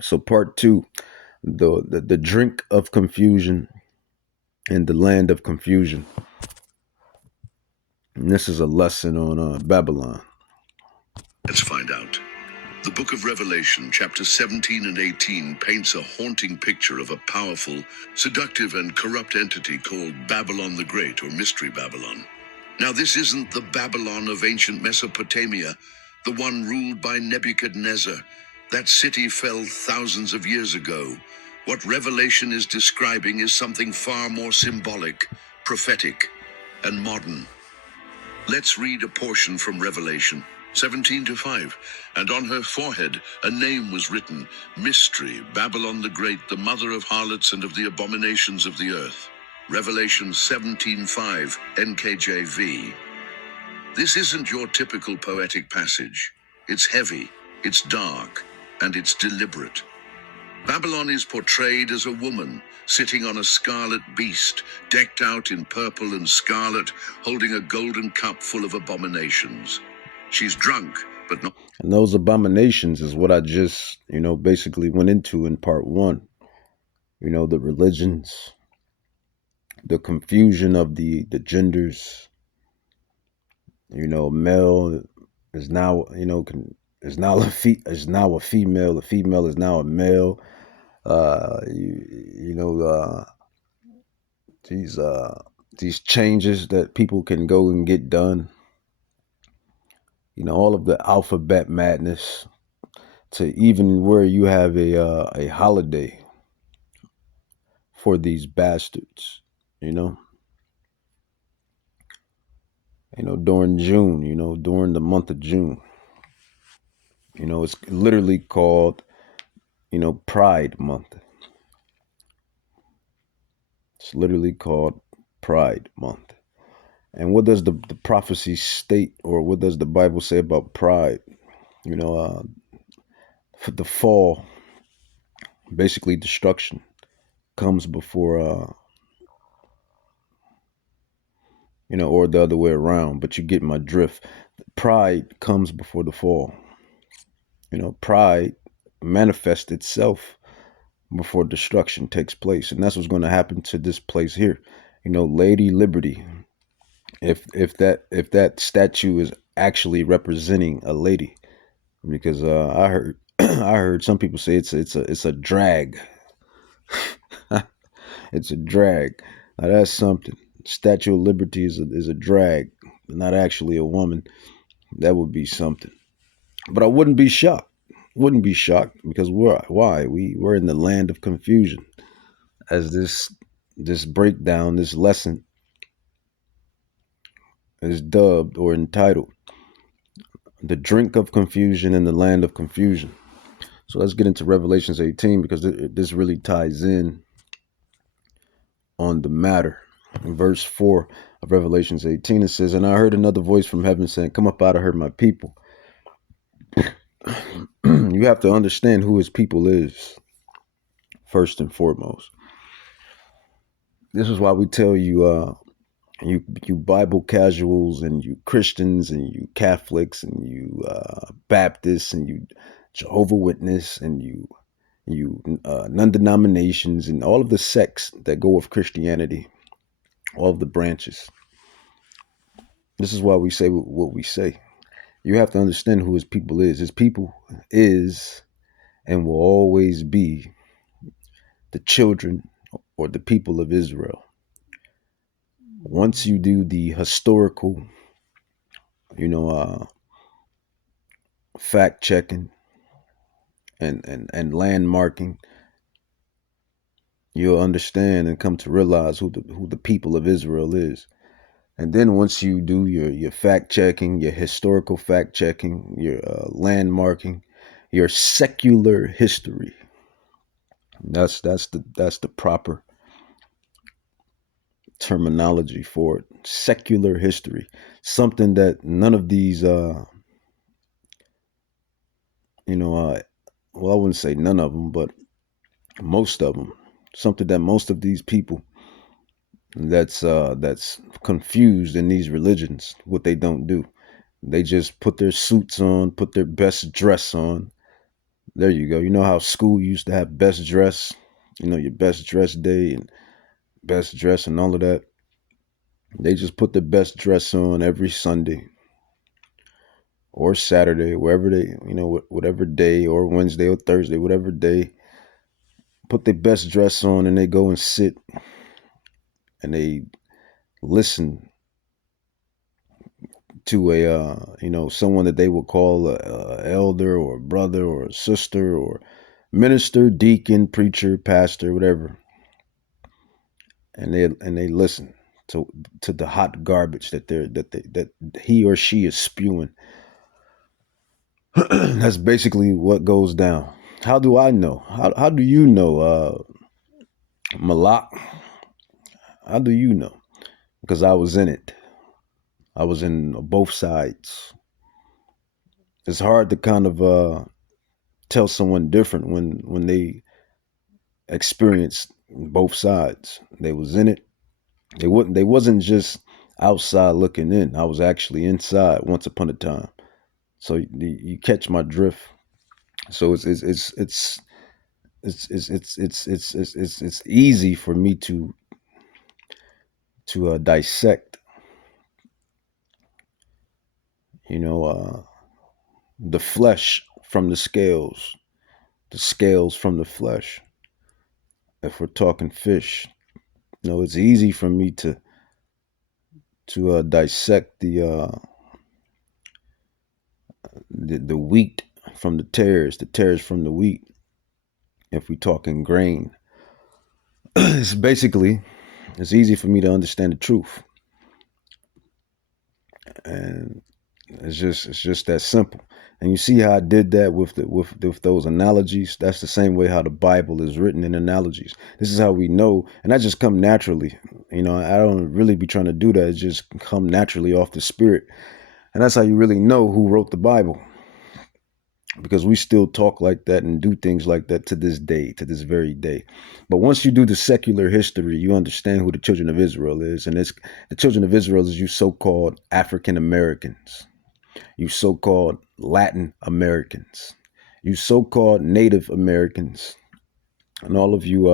So part two, the drink of confusion and the land of confusion. And this is a lesson on Babylon. Let's find out. The book of Revelation, chapter 17 and 18, paints a haunting picture of a powerful, seductive, and corrupt entity called Babylon the Great, or Mystery Babylon. Now, this isn't the Babylon of ancient Mesopotamia, the one ruled by Nebuchadnezzar. That city fell thousands of years ago. What Revelation is describing is something far more symbolic, prophetic, and modern. Let's read a portion from Revelation 17 to 5. And on her forehead a name was written, Mystery, Babylon the Great, the mother of harlots and of the abominations of the earth. Revelation 17:5, NKJV. This isn't your typical poetic passage. It's heavy, it's dark, and it's deliberate. Babylon is portrayed as a woman sitting on a scarlet beast, decked out in purple and scarlet, holding a golden cup full of abominations. She's drunk, but not. And those abominations is what I just, basically went into in part one. The religions, the confusion of the genders. Male is now, is now is now a female. The female is now a male. You know, these these changes that people can go and get done. All of the alphabet madness, to even where you have a holiday for these bastards. You know, during June. During the month of June. It's literally called Pride Month. It's literally called Pride Month. And what does the prophecy state, or what does the Bible say about pride? For the fall, basically destruction comes before, or the other way around, but you get my drift. Pride comes before the fall. Pride manifests itself before destruction takes place. And that's what's going to happen to this place here. Lady Liberty. If that statue is actually representing a lady, because I heard I heard some people say it's a drag. It's a drag. Now that's something. Statue of Liberty is a drag, not actually a woman. That would be something. But I wouldn't be shocked. Wouldn't be shocked, because why? We're in the land of confusion, as this breakdown, this lesson is dubbed or entitled, the drink of confusion and the land of confusion. So let's get into Revelations 18, because this really ties in on the matter. In verse 4 of Revelations 18, it says, "And I heard another voice from heaven saying, 'Come up out of her, my people.'" You have to understand who his people is, first and foremost. This is why we tell you, you Bible casuals, and you Christians, and you Catholics, and you Baptists, and you Jehovah Witness, and you non-denominations, and all of the sects that go with Christianity, all of the branches. This is why we say what we say. You have to understand who his people is. His people is and will always be the children, or the people of Israel. Once you do the historical, fact checking and landmarking, you'll understand and come to realize who the people of Israel is. And then once you do your fact checking, your historical fact checking, your landmarking, your secular history, that's the proper terminology for it. Secular history, something that none of these, well, I wouldn't say none of them, but most of them, something that most of these people that's confused in these religions, what they don't do. They just put their suits on, put their best dress on. There you go. You know how school used to have best dress, your best dress day and best dress and all of that. They just put the best dress on every Sunday or Saturday, wherever they, whatever day, or Wednesday or Thursday, whatever day, put their best dress on and they go and sit and they listen to someone that they would call a elder or a brother or a sister or minister, deacon, preacher, pastor, whatever, and they listen to the hot garbage that he or she is spewing. That's basically what goes down. How do I know? How do you know, Malak? How do you know? Because I was in it. I was in both sides. It's hard to kind of tell someone different when they experience both sides. They was in it. They wasn't just outside looking in. I was actually inside once upon a time. So you catch my drift. So it's easy for me to dissect, the flesh from the scales from the flesh. If we're talking fish, it's easy for me to dissect the wheat from the tares from the wheat. If we're talking grain, it's easy for me to understand the truth, and it's just that simple. And you see how I did that with those analogies. That's the same way how the Bible is written in analogies. This is how we know, and that just come naturally. I don't really be trying to do that. It just come naturally off the Spirit, and that's how you really know who wrote the Bible. Because we still talk like that and do things like that to this day, to this very day. But once you do the secular history, you understand who the children of Israel is. And the children of Israel is you so-called African Americans, you so-called Latin Americans, you so-called Native Americans, and all of you,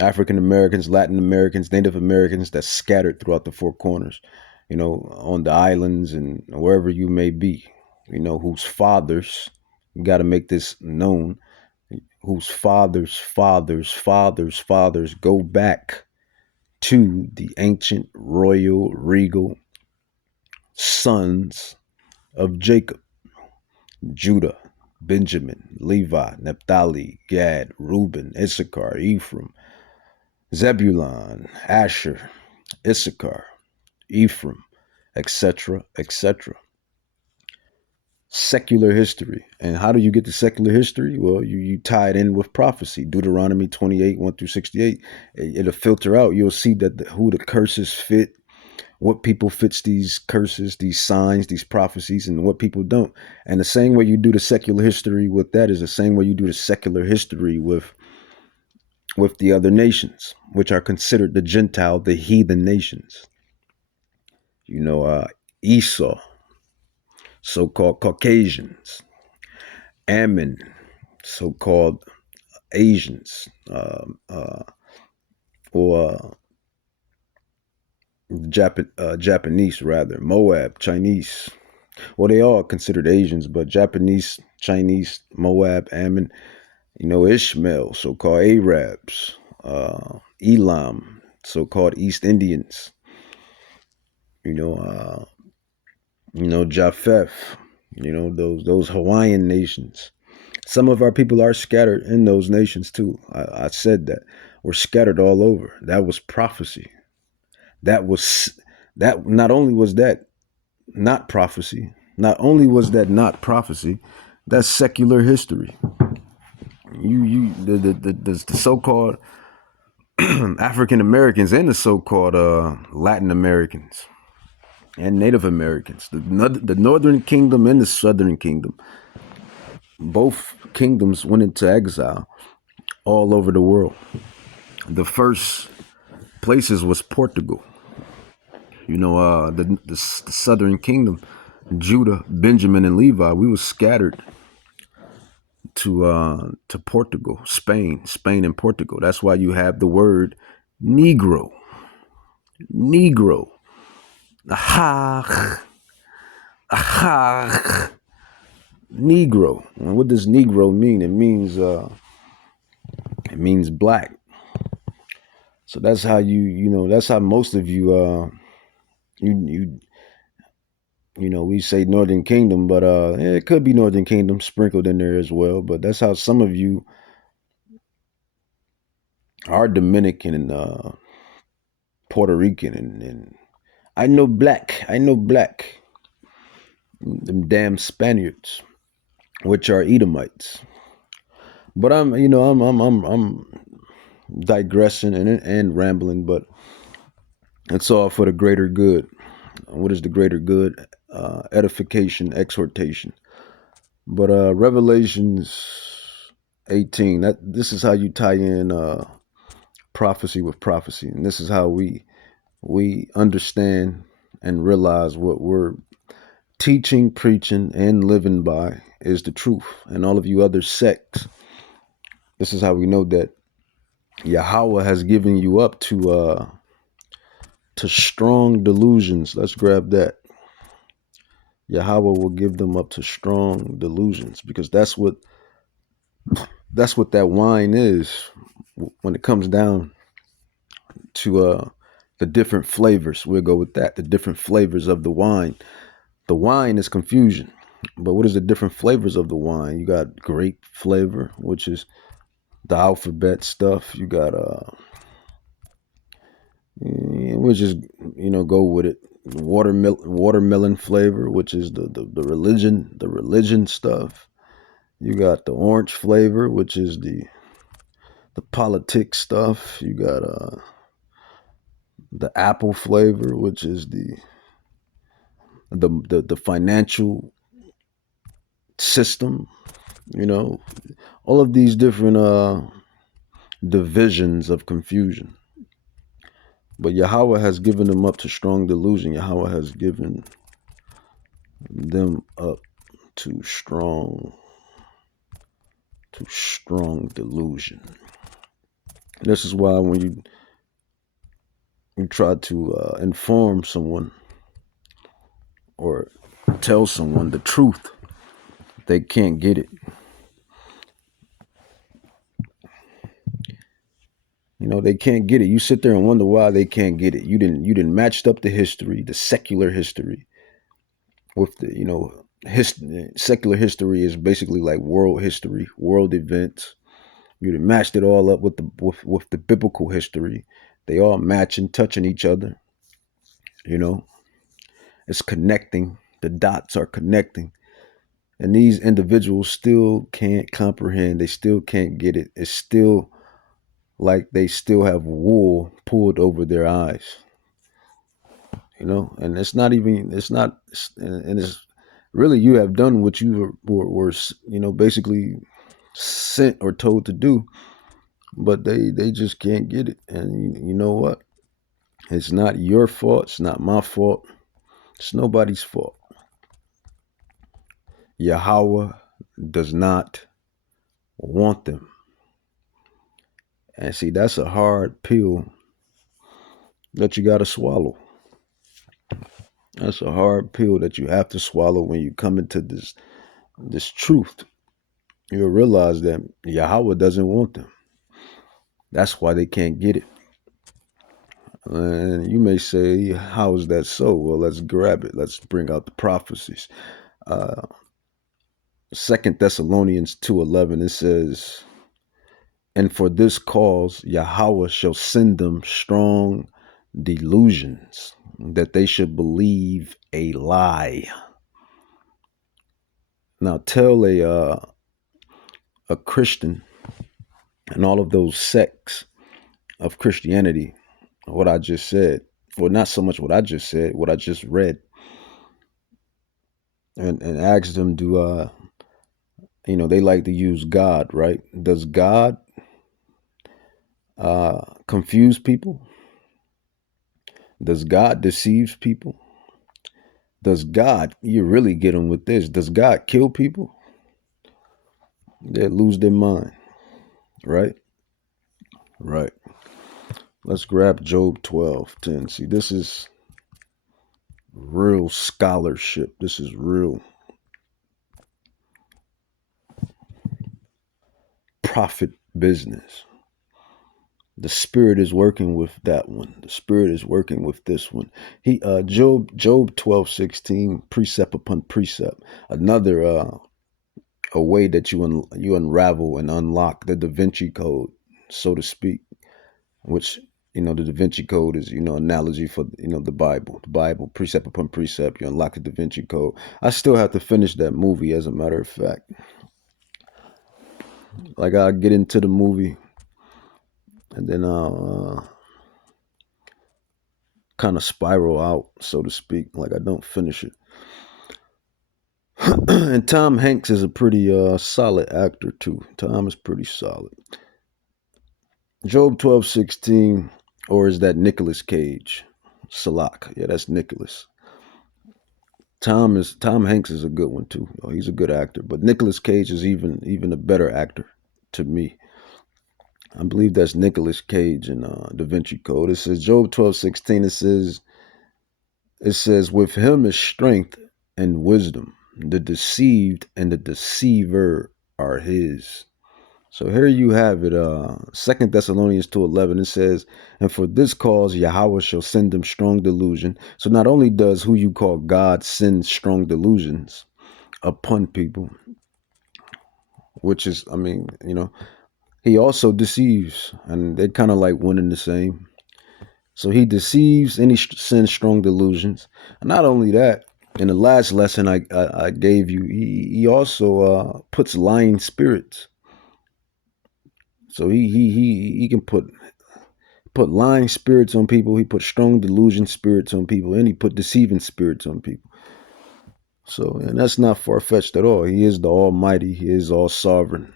African Americans, Latin Americans, Native Americans that's scattered throughout the four corners, on the islands and wherever you may be, whose fathers, you got to make this known, whose fathers go back to the ancient royal regal sons of Jacob: Judah, Benjamin, Levi, Naphtali, Gad, Reuben, Issachar, Ephraim, Zebulun, Asher, Issachar, Ephraim, etc., etc. Secular history. And how do you get to secular history? Well, you tie it in with prophecy. Deuteronomy 28, 1 through 68. It'll filter out. You'll see that who the curses fit, what people fits these curses, these signs, these prophecies, and what people don't. And the same way you do the secular history with that is the same way you do the secular history with the other nations, which are considered the Gentile, the heathen nations. Esau, so-called Caucasians, Ammon, so-called Asians, or Japanese rather, Moab, Chinese. Well, they all considered Asians, but Japanese, Chinese, Moab, Ammon, Ishmael, so-called Arabs, Elam, so-called East Indians, Japheth, those Hawaiian nations. Some of our people are scattered in those nations too. I said that. We're scattered all over. That was prophecy. That not only was that not prophecy, that's secular history. The so-called African Americans and the so-called Latin Americans and Native Americans, the Northern Kingdom and the Southern Kingdom, both kingdoms went into exile all over the world. The first places was Portugal. The Southern Kingdom Judah, Benjamin, and Levi, we were scattered to Portugal, Spain and Portugal. That's why you have the word Negro. Negro. Aha. Aha. Negro. And what does Negro mean? It means black. So that's how that's how most of you we say Northern Kingdom, but it could be Northern Kingdom sprinkled in there as well. But that's how some of you are Dominican and Puerto Rican and I know black. Them damn Spaniards, which are Edomites. But I'm digressing and rambling, but it's all for the greater good. What is the greater good? Edification, exhortation. But Revelations 18. This is how you tie in prophecy with prophecy, and this is how we understand and realize what we're teaching, preaching, and living by is the truth. And all of you other sects, this is how we know that Yahweh has given you up to strong delusions. Let's grab that. Yahweh will give them up to strong delusions, because that's what that wine is when it comes down to the different flavors. We'll go with that. The different flavors of the wine. The wine is confusion. But what is the different flavors of the wine? You got grape flavor, which is the alphabet stuff. You got we'll just go with it. Watermelon flavor, which is the religion stuff. You got the orange flavor, which is the politics stuff. You got the apple flavor, which is the financial system. All of these different divisions of confusion. But Yahweh has given them up to strong delusion. Yahweh has given them up to strong delusion. This is why when you try to inform someone or tell someone the truth, they can't get it. They can't get it. You sit there and wonder why they can't get it. You didn't matched up the history, the secular history, with the secular history is basically like world history, world events. You done matched it all up with the biblical history. They all match and touching each other. It's connecting. The dots are connecting. And these individuals still can't comprehend. They still can't get it. It's still like they still have wool pulled over their eyes. And it's not, and it's really, you have done what you were basically sent or told to do, but they just can't get it. And you know what? It's not your fault. It's not my fault. It's nobody's fault. Yahweh does not want them. And see, that's a hard pill that you got to swallow. That's a hard pill that you have to swallow when you come into this truth. You'll realize that Yahweh doesn't want them. That's why they can't get it. And you may say, how is that so? Well, let's grab it. Let's bring out the prophecies. 2 Thessalonians 2:11, it says, and for this cause Yahweh shall send them strong delusions, that they should believe a lie. Now tell a Christian and all of those sects of Christianity what I just said. Well, not so much what I just said, what I just read. And ask them, they like to use God, right? Does God confuse people? Does God deceive people? Does God, you really get them with this, does God kill people? They lose their mind, right? Right. Let's grab Job 12:10. See, this is real scholarship. This is real prophet business. The spirit is working with that one. The spirit is working with this one. Job 12:16, precept upon precept. Another a way that you unravel and unlock the Da Vinci Code, so to speak, which the Da Vinci Code is analogy for the Bible. The Bible, precept upon precept, you unlock the Da Vinci Code. I still have to finish that movie, as a matter of fact. Like, I get into the movie and then I'll kind of spiral out, so to speak. Like, I don't finish it. And Tom Hanks is a pretty solid actor too. Tom is pretty solid. Job 12:16, or is that Nicolas Cage? Salak. Yeah, that's Nicolas. Tom Hanks is a good one too. Oh, he's a good actor, but Nicolas Cage is even a better actor to me. I believe that's Nicolas Cage in Da Vinci Code. It says Job 12:16. It says with him is strength and wisdom. The deceived and the deceiver are his. So here you have it. 2 Thessalonians 2:11. It says, and for this cause Yahweh shall send them strong delusion. So not only does who you call God send strong delusions upon people, which is, he also deceives, and they kind of like one and the same. So he deceives and he sends strong delusions. And not only that, in the last lesson I gave you, he also puts lying spirits. So he can put lying spirits on people. He put strong delusion spirits on people, and he put deceiving spirits on people. So, and that's not far-fetched at all. He is the Almighty. He is all sovereign.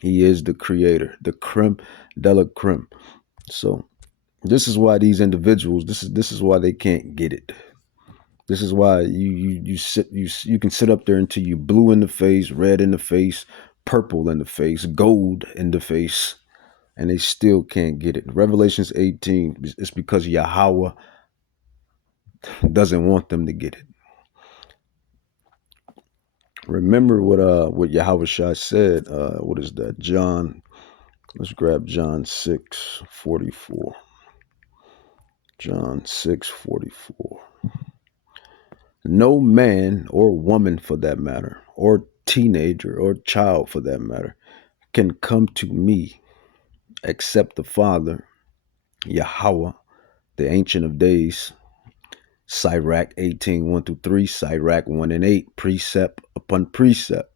He is the creator, the creme de la creme. So this is why these individuals, this is why they can't get it. This is why you can sit up there until you blue in the face, red in the face, purple in the face, gold in the face, and they still can't get it. Revelations 18, it's because Yahweh doesn't want them to get it. Remember what Yahweh Shai said. What is that? John. Let's grab John 6:44. John 6:44. No man or woman, for that matter, or teenager or child for that matter, can come to me except the Father, Yahweh, the Ancient of Days. Sirach 18:1-3, Sirach 1-8, precept upon precept,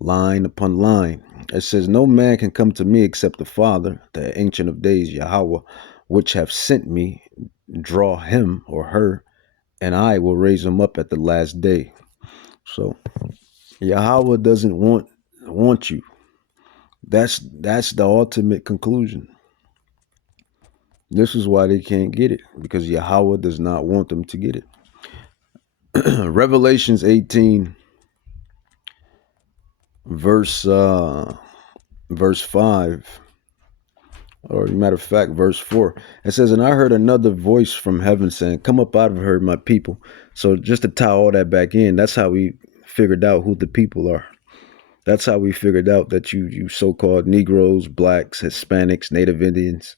line upon line. It says, no man can come to me except the Father, the Ancient of Days, Yahweh, which have sent me, draw him or her, and I will raise him up at the last day. So Yahweh doesn't want you. That's the ultimate conclusion. This is why they can't get it, because Yahweh does not want them to get it. Revelations 18, verse 5, or matter of fact, verse 4. It says, and I heard another voice from heaven saying, come up out of her, my people. So just to tie all that back in, that's how we figured out who the people are. That's how we figured out that you so-called Negroes, blacks, Hispanics, Native Indians,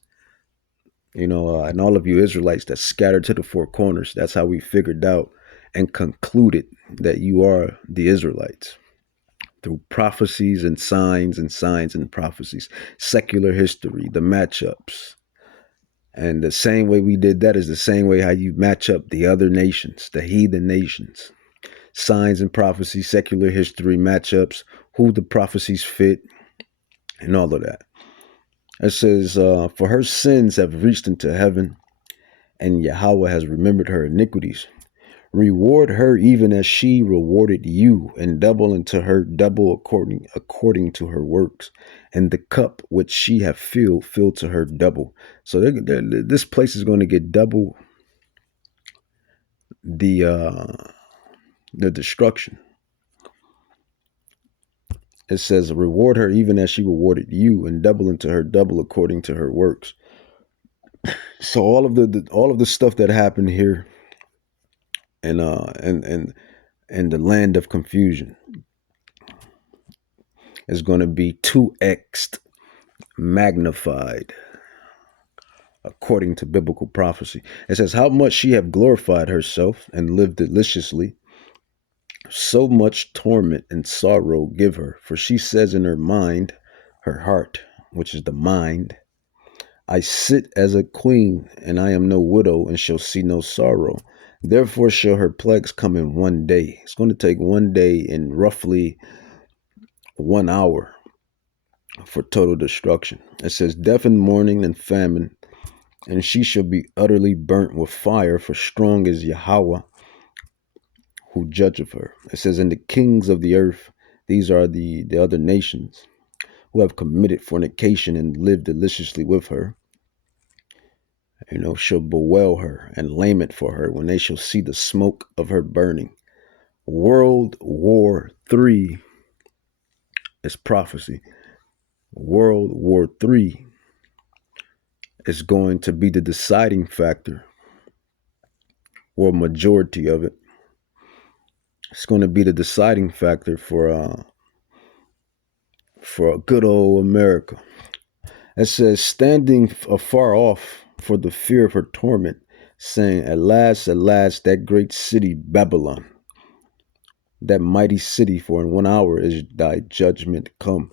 and all of you Israelites that scattered to the four corners. That's how we figured out and concluded that you are the Israelites. Through prophecies and signs and prophecies, secular history, the matchups. And the same way we did that is the same way how you match up the other nations, the heathen nations. Signs and prophecies, secular history, matchups, who the prophecies fit, and all of that. It says, for her sins have reached into heaven, and Yahweh has remembered her iniquities. Reward her even as she rewarded you, and double unto her double according to her works. And the cup which she have filled to her double. So this place is going to get double the destruction. It says, reward her even as she rewarded you, and double into her double according to her works. So all of the stuff that happened here and the land of confusion is going to be 2x'd, magnified, according to biblical prophecy. It says, how much she have glorified herself and lived deliciously, so much torment and sorrow give her. For she says in her mind, her heart, which is the mind, I sit as a queen, and I am no widow, and shall see no sorrow. Therefore shall her plagues come in one day. It's going to take one day and roughly 1 hour for total destruction. It says, death and mourning and famine, and she shall be utterly burnt with fire, for strong is Yahweh who judgeth her. It says, and the kings of the earth, these are the other nations, who have committed fornication and lived deliciously with her, shall bewail her and lament for her when they shall see the smoke of her burning. World War III is prophecy. World War III is going to be the deciding factor, or majority of it. It's going to be the deciding factor for good old America. It says, standing afar off for the fear of her torment, saying, at last, that great city Babylon, that mighty city, for in 1 hour is thy judgment come.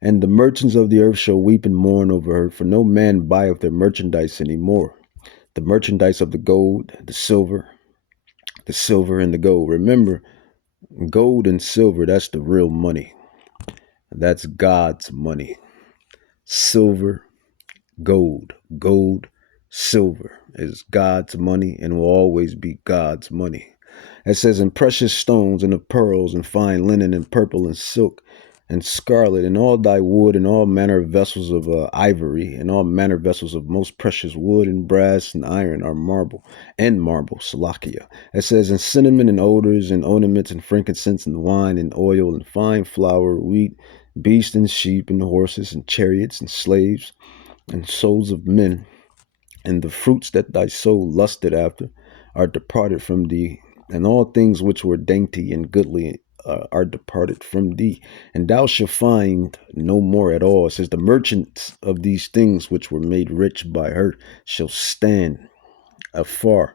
And the merchants of the earth shall weep and mourn over her, for no man buyeth their merchandise any more. The merchandise of the gold, the silver and the gold. Remember, gold and silver, that's the real money. That's God's money. Silver, gold, silver is God's money and will always be God's money. It says, in precious stones and of pearls and fine linen and purple and silk and scarlet and all thy wood and all manner of vessels of ivory and all manner of vessels of most precious wood and brass and iron are marble, Salakia. It says, and cinnamon and odors and ornaments and frankincense and wine and oil and fine flour, wheat, beasts and sheep and horses and chariots and slaves and souls of men, and the fruits that thy soul lusted after are departed from thee, and all things which were dainty and goodly are departed from thee, and thou shalt find no more at all. It says, the merchants of these things which were made rich by her shall stand afar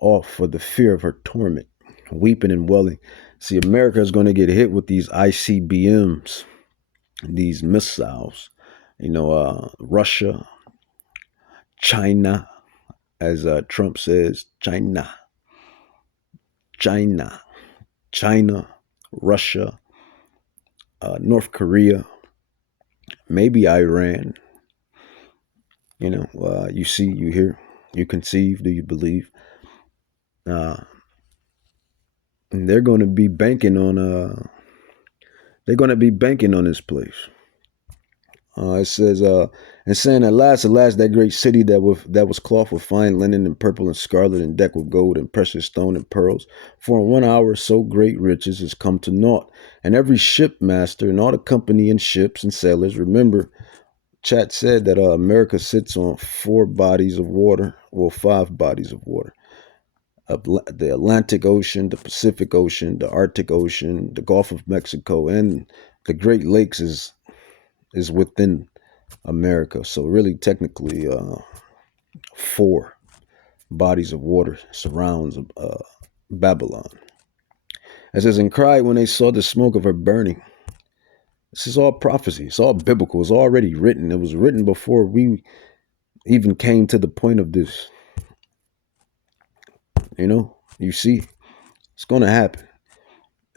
off for the fear of her torment, weeping and wailing. See, America is going to get hit with these ICBMs, these missiles. Russia, China, as Trump says, China, Russia, North Korea, maybe Iran. You see, you hear, you conceive, do you believe? And they're going to be banking on this place. It says, and saying, at last, that great city that was cloth with fine linen and purple and scarlet and decked with gold and precious stone and pearls, for in 1 hour so great riches is come to naught. And every shipmaster and all the company and ships and sailors, remember, Chat said that America sits on 4 bodies of water, well, 5 bodies of water. The Atlantic Ocean, the Pacific Ocean, the Arctic Ocean, the Gulf of Mexico, and the Great Lakes is within America. So really, technically, 4 bodies of water surrounds Babylon. It says, and cried when they saw the smoke of her burning. This is all prophecy. It's all biblical. It's already written. It was written before we even came to the point of this. You see, it's going to happen.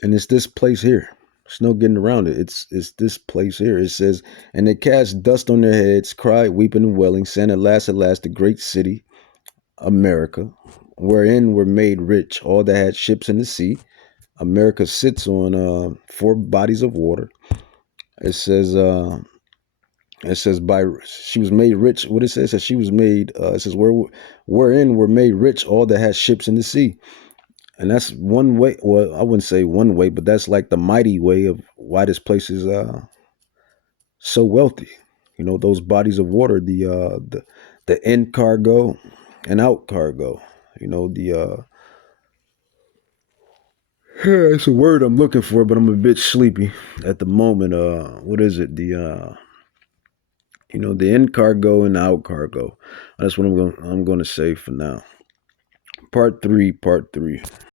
And it's this place here. There's no getting around it. It's this place here. It says, and they cast dust on their heads, cried, weeping and wailing, saying, at last, the great city, America, wherein were made rich all that had ships in the sea. America sits on 4 bodies of water. It says by she was made rich. What it says that she was made. It says wherein were made rich all that had ships in the sea. And that's one way. Well, I wouldn't say one way, but that's like the mighty way of why this place is so wealthy. You know, those bodies of water, the in cargo and out cargo. You know, it's a word I'm looking for, but I'm a bit sleepy at the moment. What is it? The in cargo and the out cargo. That's what I'm going to say for now. Part three.